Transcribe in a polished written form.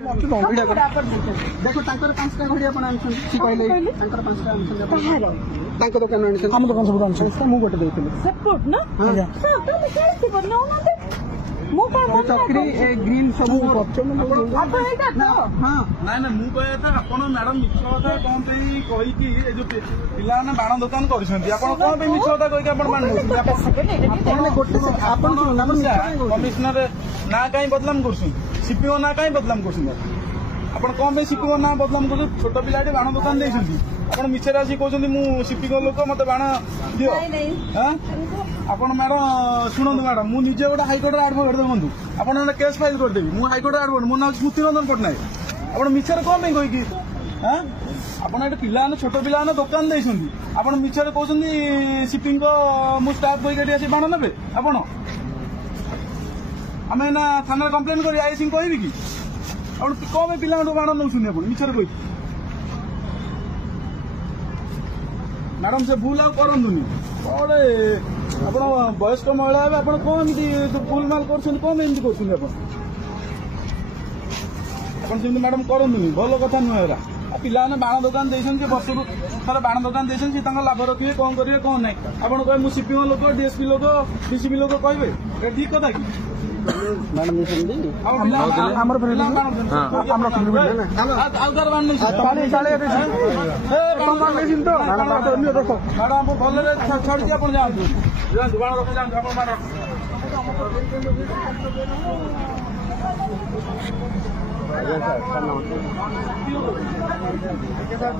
देखो तांकर 5टा घड़ी आपण आनछन सी कहले तांकर 5टा आनछन तांकर दुकान आनछन हम दुकान सब आनछन मु गोटे देथिले सपोर्ट ना हां सब तो कैसे बनाओ ना मु का चक्री ग्रीन सब करछन अब एटा तो हां नाही ना मु कहया था आपण मैडम मिछ कथा कोन पेई कहि कि ए जो पिला ना बाण दुकान करछंती आपण कोन पे मिछ कथा कहि कि आपण मान आपण गोटे आपण कमिश्नर ना काई बदलाम करछन सीपीओ ना काई बदलाम करछन आपण कोन पे सीपीओ ना बदलाम कर छोट पिलाटे बाण दुकान देछंती आपण मिछे रासी कहछंती मु सीपीओ लोक मते बाण दियो हां आपण मैडम शुणु मैडम मु निजे गोटे हाईकोर्ट एडवोकेट देखु आपण केस फाइल करदेवी मु हाईकोर्ट एडवोकेट मो ना स्मृति रंजन पट्टनायक आपण मिछर कौन पे कहि हां आपण एटे पिला छोट पिला दुकान देछंती आपण मिछर कहछंती शिपिंग को मु स्टाफ कहि केटी आसी बाण नेबे आपण आमे ना थाना कंप्लेन करी आईसी कहबी कि आपण कौन पे पिला बाण नौछुनी आपण मिछर कहि मैडम से भूल आउ करंदुनी बड़े ଆପଣ ବୟସ୍କ ମହିଳା ହେବେ ଆପଣ କଣ ଏମିତି ଭୁଲ ମାଲ କରୁଛନ୍ତି କଣ ଏମିତି କରୁଛନ୍ତି ଆପଣ ସେମିତି ମ୍ୟାଡାମ କରନ୍ତୁନି ଭଲ କଥା ନୁହେଁ ଏରା ପିଲାମାନେ ବାଣ ଦୋକାନ ଦେଇଛନ୍ତି ବର୍ଷକୁ ଥରେ ବାଣ ଦୋକାନ ଦେଇଛନ୍ତି ସେ ତାଙ୍କ ଲାଭ ରଖିବେ କଣ କରିବେ କଣ ନାହିଁ ଆପଣ କହିବେ ମୁଁ ସିପିଓ ଲୋକ ଡିଏସପି ଲୋକ ଡିସିପି ଲୋକ କହିବେ ଏଟା ଠିକ କଥା କି मैडम देछंदी हमर फ्रेंड हमरा आउ दर बाण नहीं पानी साले ए बाण नहीं तो अन्य देखो मैडम हम भले रे छाड़ दिया अपन जाऊ जाऊ बाण रख जाऊ अपन बाण आज्ञा सर